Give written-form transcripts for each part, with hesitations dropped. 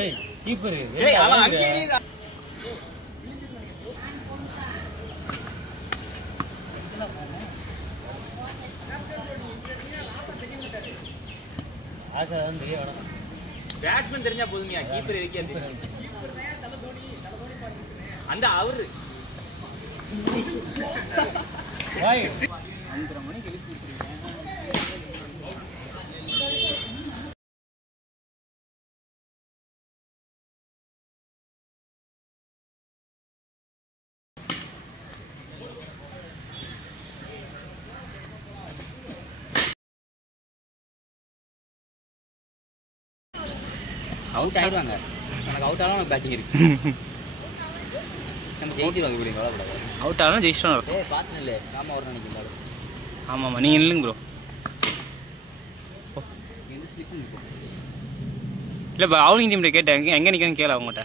டேய் கீப்பர் டேய் அவன் அங்க ஏறிடா. ஆசை தான் தெரிய வேணாம். பேட்ஸ்மேன் தெரிஞ்சா போதுமியா, கீப்பர் எதுக்கே தெரியும். அந்த அவரு வாய் 5:30 மணிக்கு எழுப்பி விட்டுருக்கேன். அவுட் ஆயிடுவாங்க. எனக்கு அவுட் ஆனாலும் எனக்கு பேட்டிங் இருக்கு. நம்ம ஜெயிச்சிருவாங்க இப்படி கவலைப்படாது. அவுட் ஆனாலும் ஜெயிச்சிட்டோம். ஏய் பார்த்துன்னு இல்லை காமா ஒரு நினைக்கிறாரு. ஆமாம் நீங்கள் இல்லைங்க ப்ரோ. இல்லை இப்போ அவளிங் டீம்கிட்ட கேட்டேன் எங்கே நிற்கன்னு கேள அவங்ககிட்ட.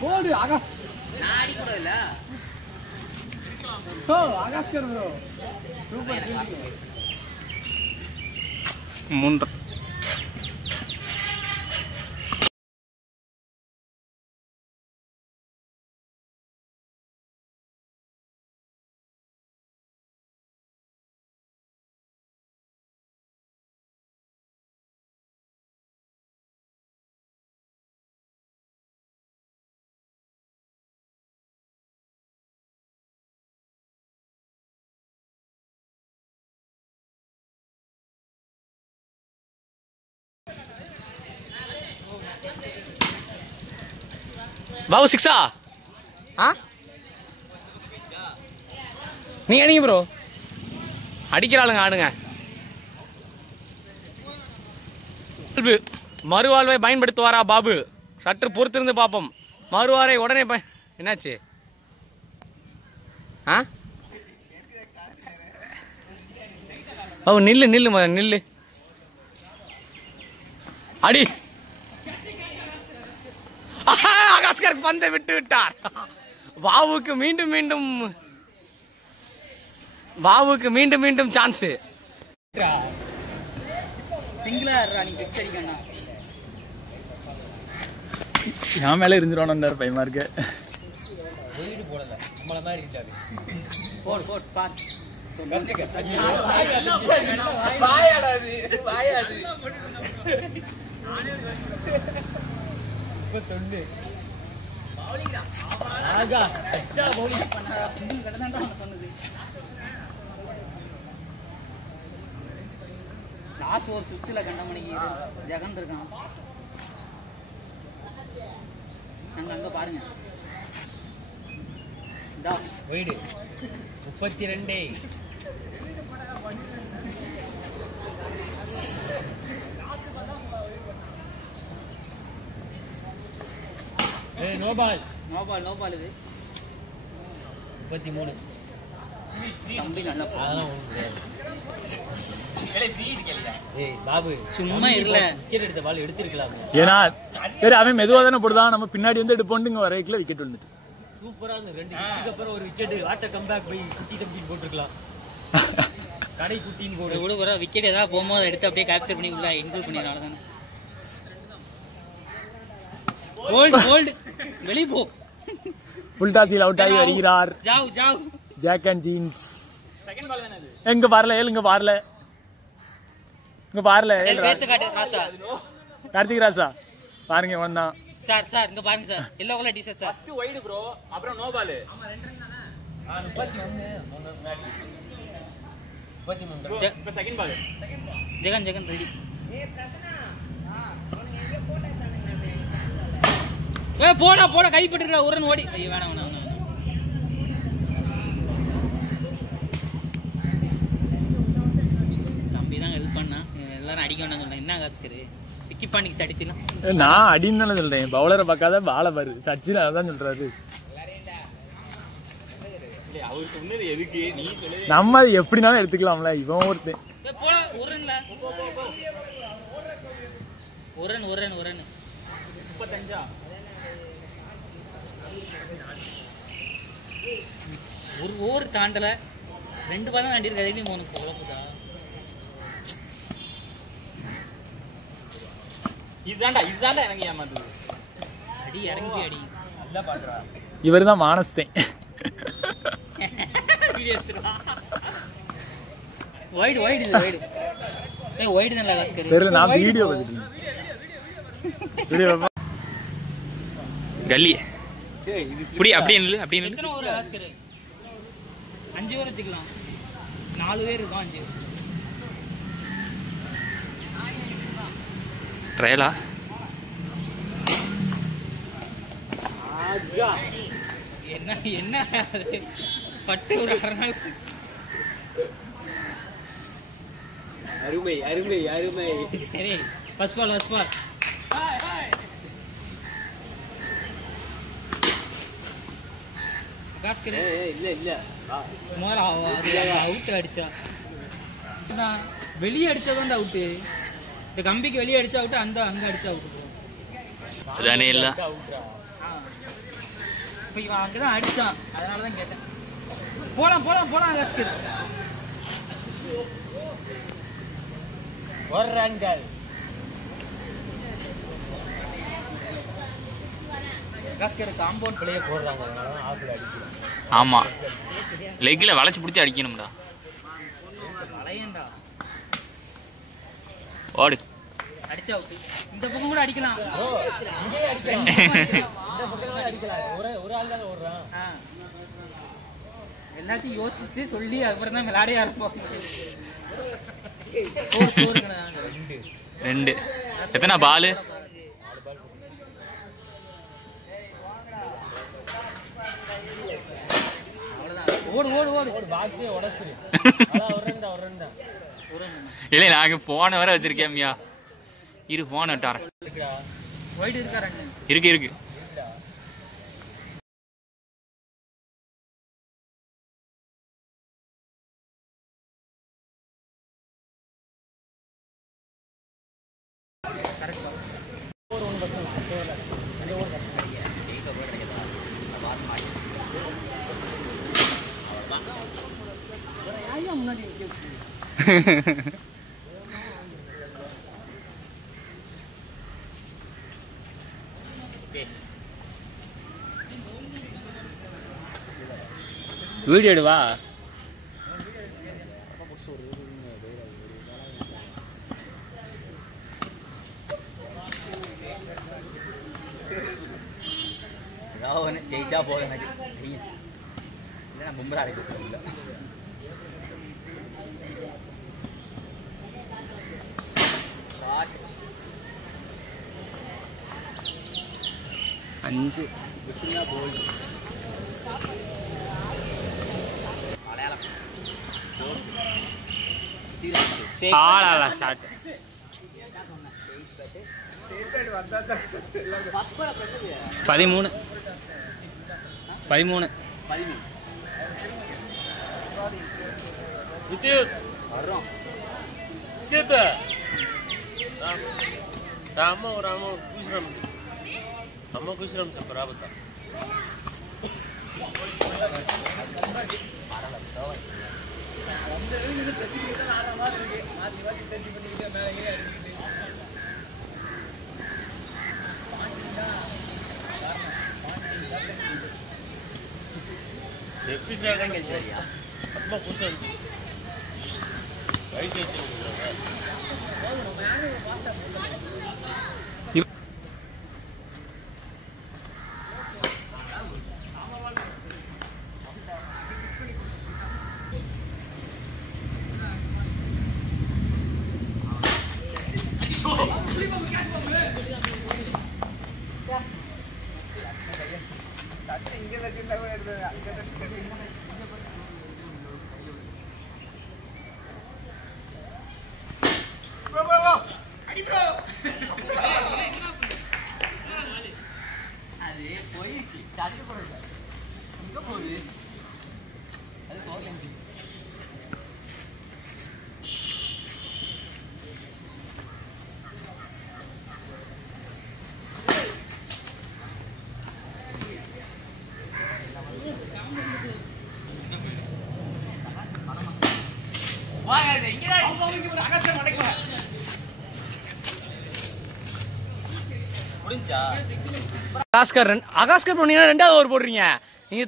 போடு ஆகா. நான் அடி கூட இல்லை. ஓ ஆகாஷ்கர் ப்ரோ சூப்பர். 3. பாபு 6ஆ? நீங்க அடிங்க ப்ரோ. அடிக்கிறாளுங்க ஆடுங்க. மறுவாழ்வை பயன்படுத்துவாரா பாபு? சற்று பொறுத்திருந்து பார்ப்போம். மறுவாரை உடனே என்னாச்சு? ஓ நில்லு நில்லு நில்லு. அடி. ஆகாஷ்கர் பந்தை விட்டு விட்டார். பாபுக்கு மீண்டும் மீண்டும் சான்ஸ். சிங்கிளா நீ பிக்ஸ் அடிக்கணும். என் மேலே இருந்துருவானு பயமா இருக்கு. வீடு போடல நம்மள மாதிரி இருக்காது. போடு பார். வாயாடாது வாயாது. இப்ப தொண்டு ஆகா அச்சா பவுலிங் பண்ணா கடந்தாண்டா சொன்னது. லாஸ்ட் ஒரு சுத்தில கண்டமணிக்கு ஜெகன் இருக்கான். அங்க பாருங்க. வீடு 32. நோ பால் இது 33. தம்பி நல்லா பாபு சும்மா இல்ல விக்கெட் எடுத்த பால் எடுத்திருக்கலாம். ஏன்னா சரி அவன் மெதுவாக தானே போடுதான், நம்ம பின்னாடி வந்து எடுப்போம். இங்கே வரைக்குள்ள விக்கெட் வந்துட்டு சூப்பரா இருந்து 2 சிக்ஸுக்கு அப்புறம் ஒரு விக்கெட். வாட்ட கம்பேக் போய் குட்டி தம்பின்னு போட்டுருக்கலாம். கடை குட்டின்னு போடு கூட வர விக்கெட் ஏதாவது போகும்போது எடுத்து அப்படியே கேப்சர் பண்ணி உள்ள இன்க்ளூட் பண்ணிடலாம் தானே. போல்ட் வெளிய போ. ஃபுல் டாஸில் அவுட் ஆகி வருகிறார் ஜாவ் ஜாக் அண்ட் ஜீன்ஸ். செகண்ட் பால் தானே அது. எங்க வரல இங்க வரல பேச காட்டு ராசா. கார்த்திக் ராசா பாருங்க வந்தான். சார் இங்க பாருங்க sir. Yellow colour T-shirt sir. First wide bro, அப்புறம் நோ பால். ஆமா 2 ரன் தானே. 31 இப்ப செகண்ட் பால். ஜெகன் ரெடி. போடா கை பட்டுடா. ஒரு ரன் ஓடி. ஐயோ வேணாம். தம்பி தான் ஹெல்ப் பண்ணா. எல்லாரும் அடிக்க வேண்டாம் சொன்னா. என்ன காசுக்கு விக்கி பாண்டிக்ஸ் அடிச்சிடலாம். நான் அடின்னு தானே சொல்றேன். பவுலரை பார்க்காத பாலை பாரு. சச்சின் அதான் சொல்றாரு. அவர் சொன்னது எதுக்கு நீ சொல்லு. நம்ம அது எப்படினாலும் எடுத்துக்கலாம்ல. இவன் ஒருத்தன் ஒரு ரன் 35 ஒரு ஓவர் தாண்டல. 2 பால் தான் தாண்டி இருக்கு. அதுக்கு உனக்கு குழப்பதா? இதுதான்டா எனக்கு ஏமாத்துது. அடி இறங்கி அடி. நல்லா பாடுறா. இவர் தான் மானஸ்தேன். வீடியோ எடுத்துடா. வைடு ஏய் வைடு தான் லாஸ்கர். தெரியல நான் வீடியோ பார்த்துட்டேன். வீடியோ கல்லி. புடி அப்படியே நில்லு எத்தனை ஒரு லாஸ்கர்? 5 பேர் வச்சுக்கலாம். 4 பேர் இருக்கோம் 5. ட்ரையலா? என்ன பட்டு ஒரு அரை அருமை சரி ஃபர்ஸ்ட் பால் காஸ்கர் இல்ல முதல்ல அவுட் அடிச்சா வெளியே அடிச்சதான் அவுட்டு. இந்த கம்பிக்கு வெளியே அடிச்சா அவுட்டு, அங்க அடிச்சா அவுட்டு. அதானே இல்ல இப்போ இவன் அங்கதான் அடிச்சான், அதனால தான் கேட்டேன். போலாம் காஸ்கர். வர்றாங்கள் காஸ்கர் காம்பவுண்ட் பிள்ளைய போடுறாங்க, ஆத்துல அடிக்கிறாங்க. ஆமா லெக்ல வளைச்சு பிடிச்சி அடிக்கணும்டா. வளையண்டா ஓடு அடிச்சா அவுட்டு. இந்த பக்கம் கூட அடிக்கலாம். இங்கே அடிக்கலாம், இந்த பக்கம் அடிக்கலாம். ஒரு ஆள் தான் ஓடுறான். எல்லாத்தையும் யோசிச்சு சொல்லி அப்புறம் தான் விளையாடையா இருப்போம். 2 எத்தனை பாலு? ஓடு பாக்ஸே உடைச்சிரு. ஒரு ரன் தான். இல்லை நாங்க போன வர வச்சிருக்கேன் மியா. இரு போன் விட்டாரன். வைட் இருக்கா? இருக்கு வீடியோ எடுவா. ஜெயிச்சா போதும் எனக்கு. இல்லைன்னா பும்ரா அடிக்க சொல்ல. அஞ்சு ஆளாளா ஷாட் 13 வித்யுத் வர்றோம். வித்யுத் ராம குஷ்ரம் அம்மா குஷ்ரம் சப்பராபத்தா அம்மா குஷ்ரம் ரைட் அகாஸ்கர் பண்ணீங்கன்னா 2வது ஓவர் போடுறீங்க நீங்க.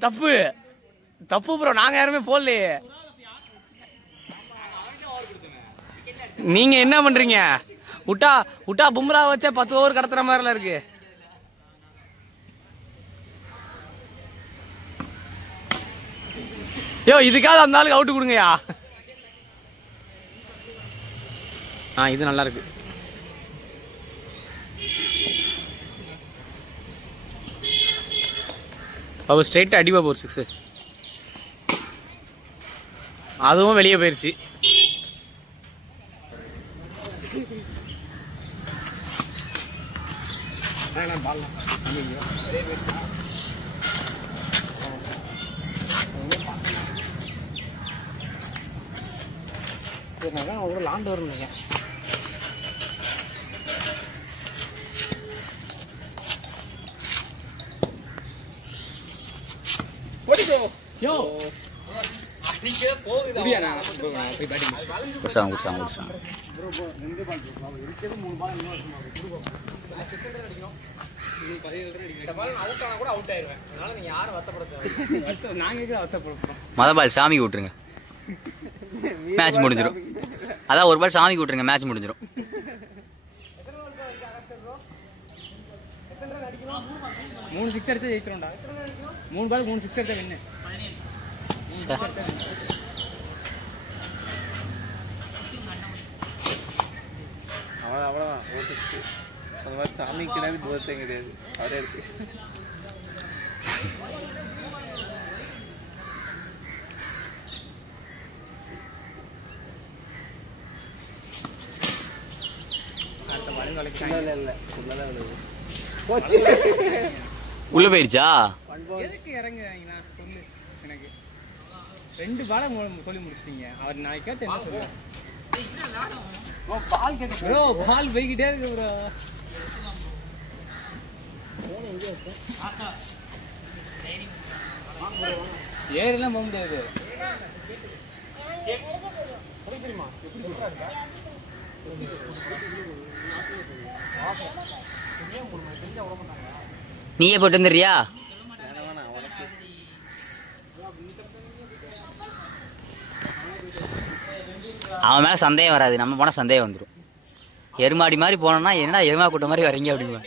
தப்பு ப்ரோ. நாங்க யாருமே போடலையே. நீங்க என்ன பண்றீங்க? விட்டா பும்ரா வச்சா 10 ஓவர் கடத்துற மாதிரிலாம் இருக்கு. யோ இதுக்காக அந்த ஆளுக்கு அவுட்டு கொடுங்கயா. இது நல்லா இருக்கு. பாபு ஸ்ட்ரெயிட் அடி பாபு ஒரு 6. அதுவும் வெளியே போயிருச்சு. ஒரு லாண்டு வரும். யோ மொதல் பால் சாமிக்கு விட்டுருங்க, மேட்ச் முடிஞ்சிடும். அதான் ஒரு பால் சாமிக்கு விட்டுருங்க, மேட்ச் முடிஞ்சிடும். மூணு 6 அடிச்சா ஜெயிச்சிரும்டா. 3 பால் 3 6 அடிச்சா வின்னு. அவ்வளோதான் ஒரு 6. அந்த மாதிரி சாமி கிடையாது, போதத்தையும் கிடையாது, அவரே இருக்கு. உள்ள போயிருச்சா? எதுக்கு இறங்குறீங்கன்னா சொல்லு எனக்கு. 2 பால சொல்லி முடிச்சிட்டீங்க. அவர் நான் கேட்டு என்ன சொல்லுவேன்? ப்ரோ பால் போய்கிட்டே இருக்கு ப்ரோ. ஏறெல்லாம் போக முடியாது. நீயே போட்டு வந்துடுறியா? அவன் மேலே சந்தேகம் வராது, நம்ம போனால் சந்தேகம் வந்துடும். எருமாடி மாதிரி போனோம்னா என்ன எருமா கூட்ட மாதிரி வரீங்க அப்படிமா.